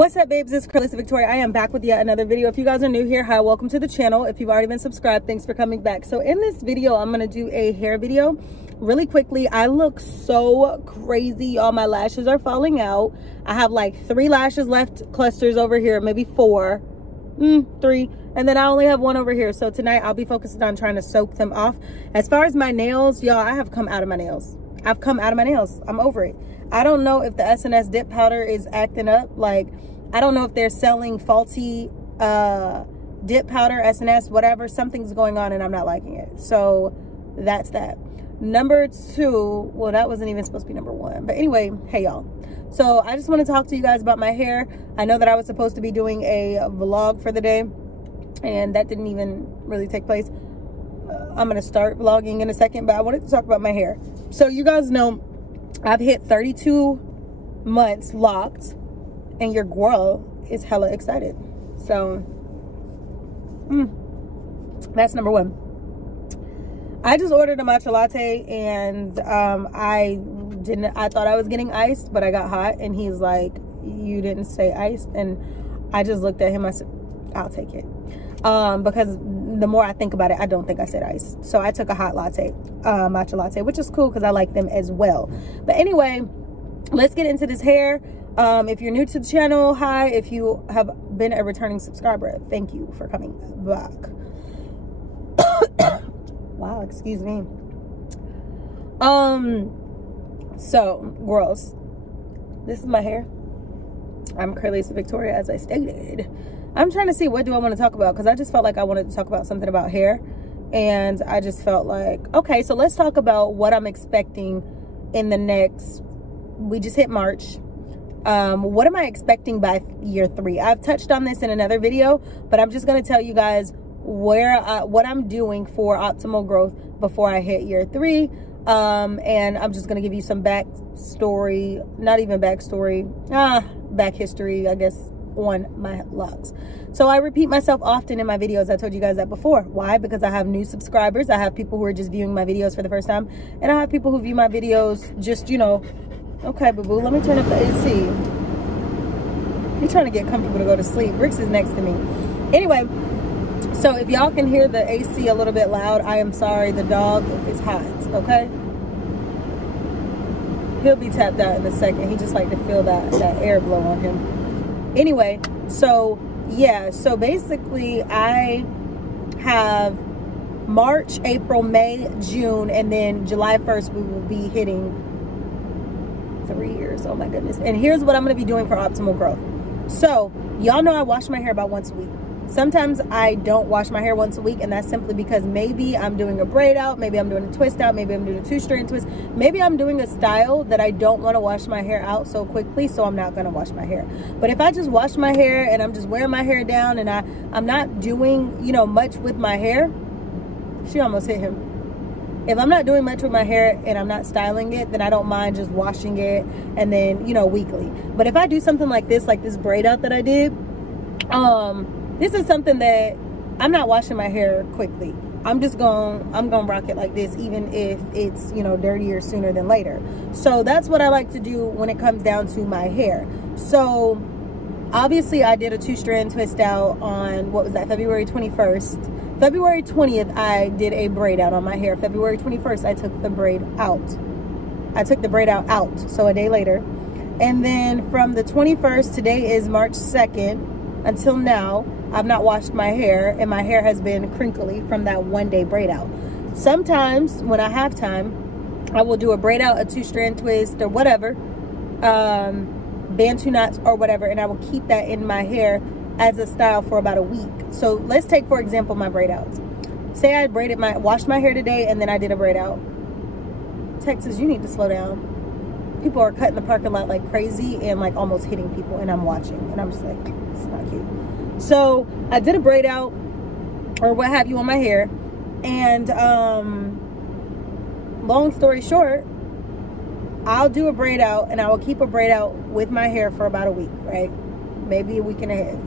What's up, babes? It's cralisa Victoria. I am back with yet another video. If you guys are new here, hi, welcome to the channel. If you've already been subscribed, thanks for coming back. So in this video, I'm gonna do a hair video really quickly. I look so crazy. All my lashes are falling out. I have like 3 lashes left, clusters over here, maybe 4, 3, and then I only have 1 over here. So tonight I'll be focusing on trying to soak them off. As far as my nails, y'all, I have come out of my nails. I've come out of my nails. I'm over it. I don't know if the S&S dip powder is acting up. Like, I don't know if they're selling faulty dip powder, S&S, whatever. Something's going on and I'm not liking it. So that's that. Number 2, well, that wasn't even supposed to be number 1. But anyway, hey y'all. So I just want to talk to you guys about my hair. I know that I was supposed to be doing a vlog for the day, and that didn't even really take place. I'm going to start vlogging in a second, but I wanted to talk about my hair. So you guys know I've hit 32 months locked, and your GWORL is hella excited. So that's number 1. I just ordered a matcha latte, and I thought I was getting iced, but I got hot, and he's like, you didn't say iced. And I just looked at him. I said, I'll take it, because the more I think about it, I don't think I said iced. So I took a hot latte, matcha latte, which is cool because I like them as well. But anyway, let's get into this hair. If you're new to the channel, hi. If you have been a returning subscriber, thank you for coming back. Wow, excuse me. So girls, this is my hair. I'm cralisa Victoria, as I stated. I'm trying to see, what do I want to talk about, because I just felt like I wanted to talk about something about hair, and I just felt like, okay, so let's talk about what I'm expecting in the next, we just hit March. What am I expecting by year 3? I've touched on this in another video, but I'm just going to tell you guys what I'm doing for optimal growth before I hit year 3. And I'm just going to give you some backstory, not even backstory, back history, I guess, on my LOCs. So I repeat myself often in my videos. I told you guys that before. Why? Because I have new subscribers. I have people who are just viewing my videos for the first time, and I have people who view my videos just, you know, okay, boo-boo, let me turn up the AC. You're trying to get comfortable to go to sleep. Bricks is next to me. Anyway, so if y'all can hear the AC a little bit loud, I am sorry. The dog is hot, okay? He'll be tapped out in a second. He just like to feel that air blow on him. Anyway, so yeah, so basically I have March, April, May, June, and then July 1st we will be hitting 3 years. Oh my goodness. And here's what I'm going to be doing for optimal growth. So y'all know I wash my hair about once a week. Sometimes I don't wash my hair once a week, and that's simply because maybe I'm doing a braid out, maybe I'm doing a twist out, maybe I'm doing a 2-strand twist, maybe I'm doing a style that I don't want to wash my hair out so quickly, so I'm not going to wash my hair. But if I just wash my hair and I'm just wearing my hair down, and I'm not doing, you know, much with my hair, she almost hit him. If I'm not doing much with my hair and I'm not styling it, then I don't mind just washing it and then, you know, weekly. But if I do something like this braid out that I did, this is something that I'm not washing my hair quickly. I'm gonna rock it like this, even if it's, you know, dirtier sooner than later. So that's what I like to do when it comes down to my hair. So obviously I did a 2-strand twist out on, what was that, February 21st. February 20th, I did a braid out on my hair. February 21st, I took the braid out. I took the braid out, so a day later. And then from the 21st, today is March 2nd, until now, I've not washed my hair, and my hair has been crinkly from that 1-day braid out. Sometimes when I have time, I will do a braid out, a 2-strand twist, or whatever, bantu knots or whatever, and I will keep that in my hair as a style for about a week. So let's take, for example, my braid outs. Say I washed my hair today, and then I did a braid out. Texas, you need to slow down. People are cutting the parking lot like crazy and like almost hitting people, and I'm watching, and I'm just like, it's not cute. So I did a braid out or what have you on my hair, and long story short, I'll do a braid out, and I will keep a braid out with my hair for about a week, right? Maybe a week and a half.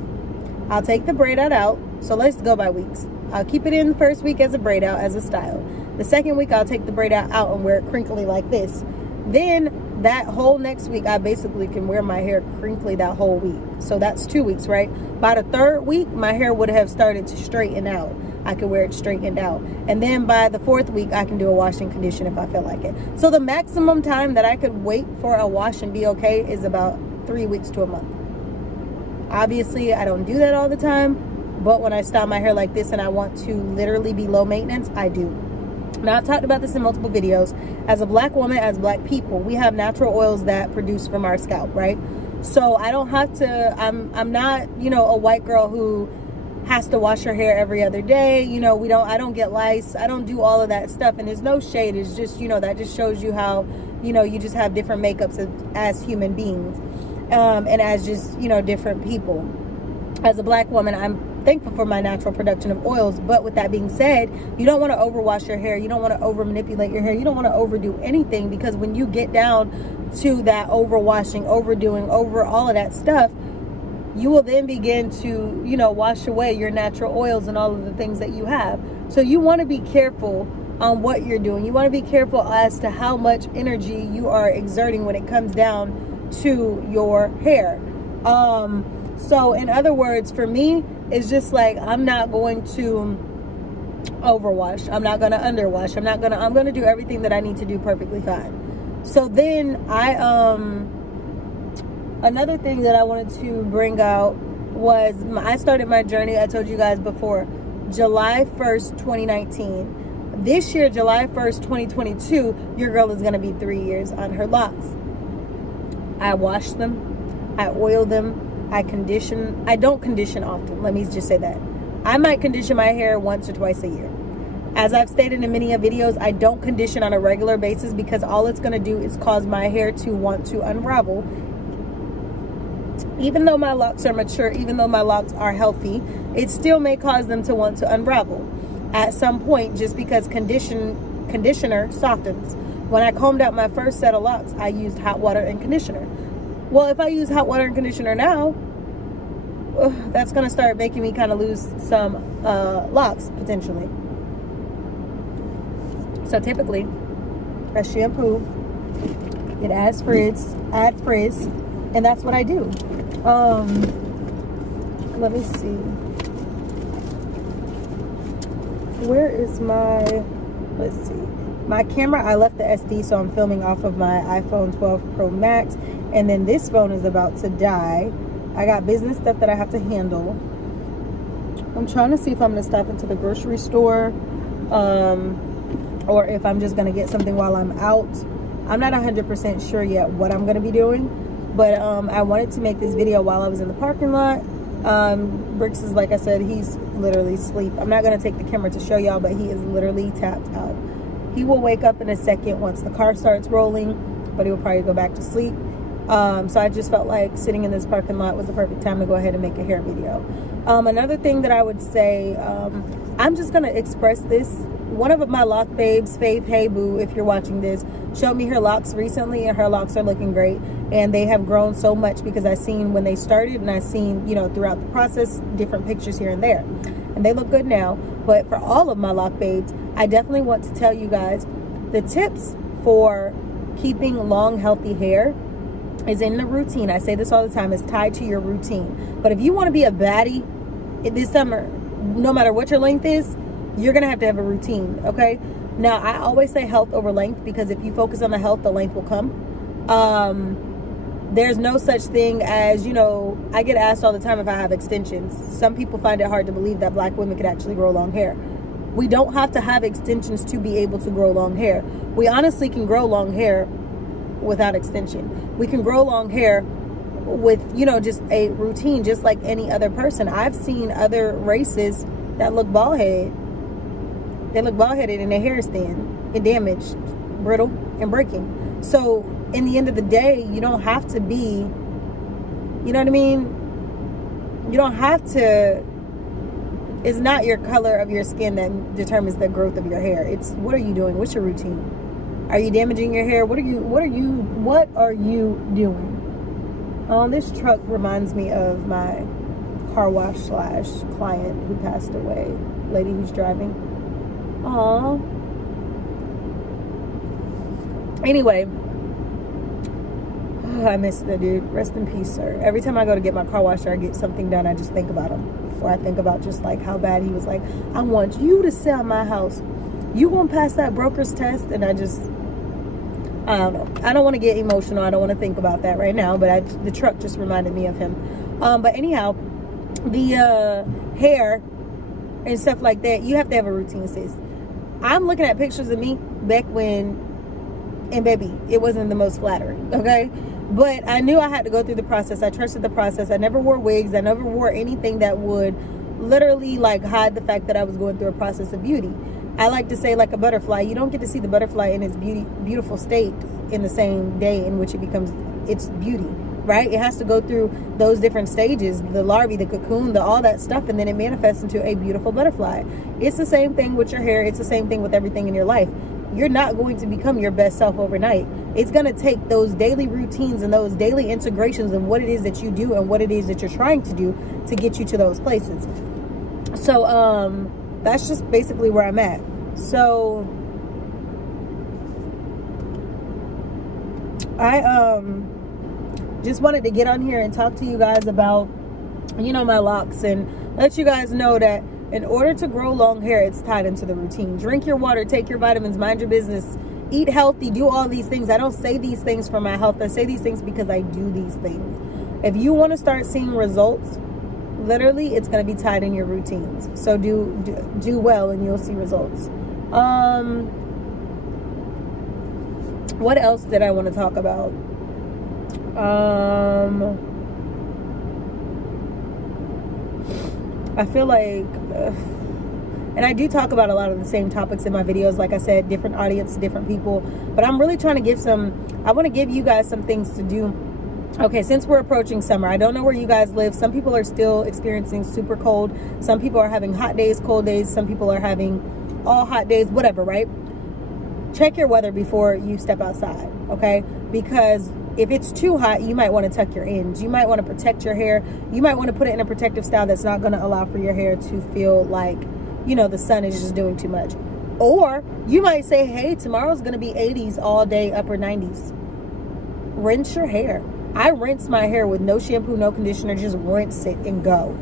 I'll take the braid out, so let's go by weeks. I'll keep it in the first week as a braid out, as a style. The second week, I'll take the braid out and wear it crinkly like this. Then that whole next week, I basically can wear my hair crinkly that whole week. So that's 2 weeks, right? By the third week, my hair would have started to straighten out. I could wear it straightened out. And then by the fourth week, I can do a wash and condition if I feel like it. So the maximum time that I could wait for a wash and be okay is about 3 weeks to a month. Obviously, I don't do that all the time, but when I style my hair like this and I want to literally be low maintenance, I do. Now, I've talked about this in multiple videos. As a black woman, as black people, we have natural oils that produce from our scalp, right? So I don't have to, I'm not, you know, a white girl who has to wash her hair every other day. You know, I don't get lice. I don't do all of that stuff. And there's no shade. It's just, you know, that just shows you how, you know, you just have different makeups as human beings. And as just, you know, different people. As a black woman, I'm thankful for my natural production of oils. But with that being said, you don't want to overwash your hair. You don't want to over manipulate your hair. You don't want to overdo anything, because when you get down to that overwashing, overdoing, over all of that stuff, you will then begin to, you know, wash away your natural oils and all of the things that you have. So you want to be careful on what you're doing. You want to be careful as to how much energy you are exerting when it comes down to your hair. So in other words, for me, it's just like, I'm not going to overwash. I'm not going to underwash. I'm going to do everything that I need to do perfectly fine. So then another thing that I wanted to bring out was, I started my journey, I told you guys before, July 1st, 2019. This year, July 1st, 2022, your girl is going to be 3 years on her locks. I wash them, I oil them, I condition. I don't condition often, let me just say that. I might condition my hair once or twice a year. As I've stated in many videos, I don't condition on a regular basis, because all it's going to do is cause my hair to want to unravel. Even though my locks are mature, even though my locks are healthy, it still may cause them to want to unravel at some point, just because conditioner softens. When I combed out my first set of locks, I used hot water and conditioner. Well, if I use hot water and conditioner now, that's going to start making me kind of lose some locks, potentially. So typically, I shampoo, it adds frizz, and that's what I do. Let me see. Where is my, let's see. My camera, I left the SD, so I'm filming off of my iPhone 12 Pro Max. And then this phone is about to die. I got business stuff that I have to handle. I'm trying to see if I'm going to stop into the grocery store. Or if I'm just going to get something while I'm out. I'm not 100% sure yet what I'm going to be doing. But I wanted to make this video while I was in the parking lot. Bricks is, like I said, he's literally asleep. I'm not going to take the camera to show y'all, but he is literally tapped out. He will wake up in a second once the car starts rolling, but he will probably go back to sleep. So I just felt like sitting in this parking lot was the perfect time to go ahead and make a hair video. Another thing that I would say, I'm just going to express this. One of my lock babes, Faith, hey boo, if you're watching this, showed me her locks recently, and her locks are looking great. And they have grown so much, because I seen when they started, and I seen, you know, throughout the process, different pictures here and there. And they look good now. But for all of my lock babes, I definitely want to tell you guys the tips for keeping long, healthy hair is in the routine. I say this all the time, it's tied to your routine. But if you want to be a baddie this summer, no matter what your length is, you're going to have a routine, okay? Now, I always say health over length, because if you focus on the health, the length will come. There's no such thing as, you know, I get asked all the time if I have extensions. Some people find it hard to believe that black women could actually grow long hair. We don't have to have extensions to be able to grow long hair. We honestly can grow long hair without extension. We can grow long hair with, you know, just a routine, just like any other person. I've seen other races that look bald-headed. They look bald-headed and their hair is thin and damaged, brittle, and breaking. So in the end of the day, you don't have to be, you know what I mean? You don't have to, it's not your color of your skin that determines the growth of your hair. It's what are you doing? What's your routine? Are you damaging your hair? What are you doing? This truck reminds me of my car wash / client who passed away, lady who's driving. Aww. Anyway, Oh, I miss the dude. Rest in peace, sir. Every time I go to get my car washed or I get something done, I just think about him. Or I think about just like how bad he was like, I want you to sell my house. You gonna pass that broker's test? And I don't know. I don't want to get emotional. I don't want to think about that right now. But the truck just reminded me of him. But anyhow, the hair and stuff like that, you have to have a routine, sis. I'm looking at pictures of me back when, and baby, it wasn't the most flattering, okay? But I knew I had to go through the process. I trusted the process. I never wore wigs. I never wore anything that would literally like hide the fact that I was going through a process of beauty. I like to say, like a butterfly, you don't get to see the butterfly in its beautiful state in the same day in which it becomes its beauty, right? It has to go through those different stages, the larvae, the cocoon, all that stuff, and then it manifests into a beautiful butterfly. It's the same thing with your hair. It's the same thing with everything in your life. You're not going to become your best self overnight. It's going to take those daily routines and those daily integrations of what it is that you do and what it is that you're trying to do to get you to those places. So, that's just basically where I'm at. So, I, just wanted to get on here and talk to you guys about, you know, my locks and let you guys know that in order to grow long hair, it's tied into the routine. Drink your water, take your vitamins, mind your business, eat healthy, do all these things. I don't say these things for my health. I say these things because I do these things. If you want to start seeing results, literally, it's going to be tied in your routines. So do well and you'll see results. What else did I want to talk about? I feel like, and I do talk about a lot of the same topics in my videos. Like I said, different audience, different people. But I'm really trying to give I want to give you guys some things to do. Okay, since we're approaching summer, I don't know where you guys live. Some people are still experiencing super cold. Some people are having hot days, cold days. Some people are having all hot days, whatever, right? Check your weather before you step outside, okay? Because if it's too hot, you might want to tuck your ends. You might want to protect your hair. You might want to put it in a protective style that's not going to allow for your hair to feel like, you know, the sun is just doing too much. Or you might say, hey, tomorrow's going to be 80s all day, upper 90s. Rinse your hair. I rinse my hair with no shampoo, no conditioner, just rinse it and go.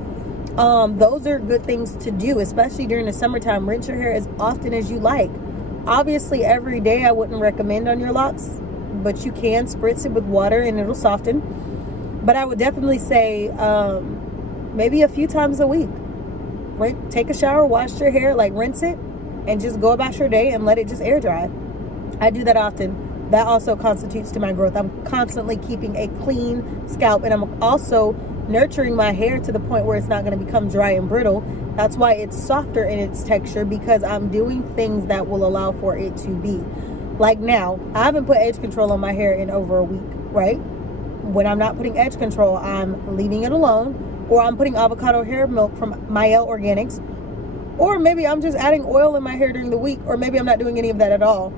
Those are good things to do, especially during the summertime. Rinse your hair as often as you like. Obviously, every day I wouldn't recommend on your locks, but you can spritz it with water and it'll soften. But I would definitely say maybe a few times a week. Right? Take a shower, wash your hair, like rinse it, and just go about your day and let it just air dry. I do that often. That also constitutes to my growth. I'm constantly keeping a clean scalp, and I'm also nurturing my hair to the point where it's not going to become dry and brittle. That's why it's softer in its texture, because I'm doing things that will allow for it to be. Like now, I haven't put edge control on my hair in over a week, right? When I'm not putting edge control, I'm leaving it alone, or I'm putting avocado hair milk from Mielle Organics, or maybe I'm just adding oil in my hair during the week, or maybe I'm not doing any of that at all.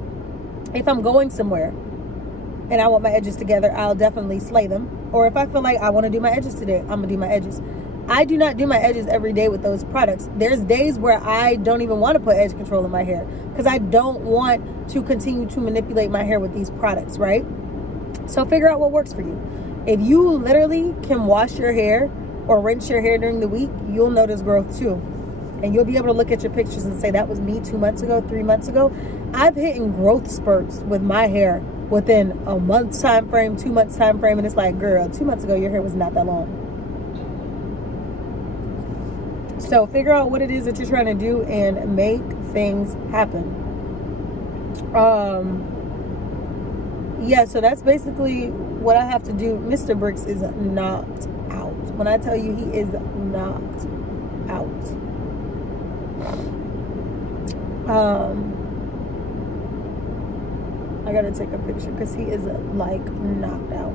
If I'm going somewhere and I want my edges together, I'll definitely slay them. Or if I feel like I want to do my edges today, I'm going to do my edges. I do not do my edges every day with those products. There's days where I don't even want to put edge control in my hair because I don't want to continue to manipulate my hair with these products, right? So figure out what works for you. If you literally can wash your hair or rinse your hair during the week, you'll notice growth too. And you'll be able to look at your pictures and say, that was me 2 months ago, 3 months ago. I've hit in growth spurts with my hair within a month's time frame, 2 months time frame. And it's like, girl, 2 months ago, your hair was not that long. So figure out what it is that you're trying to do and make things happen. Yeah, so that's basically what I have to do. Mr. Bricks is knocked out. When I tell you he is knocked out. I gotta take a picture because he is like knocked out.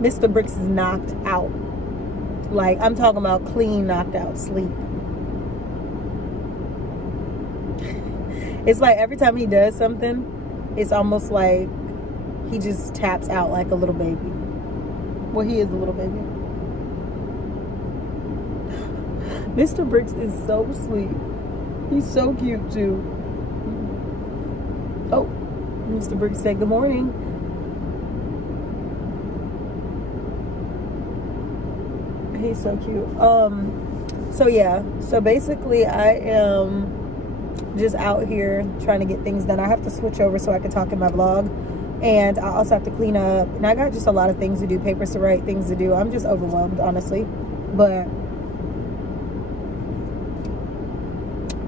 Mr. Bricks is knocked out. Like, I'm talking about clean knocked out sleep. It's like every time he does something, it's almost like he just taps out like a little baby. Well, he is a little baby. Mr. Bricks is so sweet. He's so cute too. Oh, Mr. Bricks said good morning. He's so cute. So yeah, so basically I am just out here trying to get things done. I have to switch over so I can talk in my vlog, and I also have to clean up, and I got just a lot of things to do, papers to write, things to do. I'm just overwhelmed, honestly, but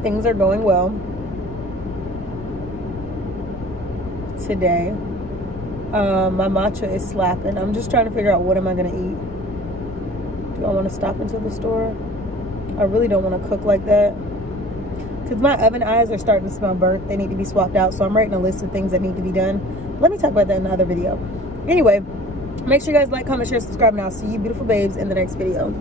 things are going well today. My matcha is slapping. I'm just trying to figure out what am I gonna eat. Do I want to stop into the store? I really don't want to cook like that because my oven eyes are starting to smell burnt. They need to be swapped out, so I'm writing a list of things that need to be done. Let me talk about that in another video. Anyway, make sure you guys like, comment, share, subscribe, and I'll see you beautiful babes in the next video.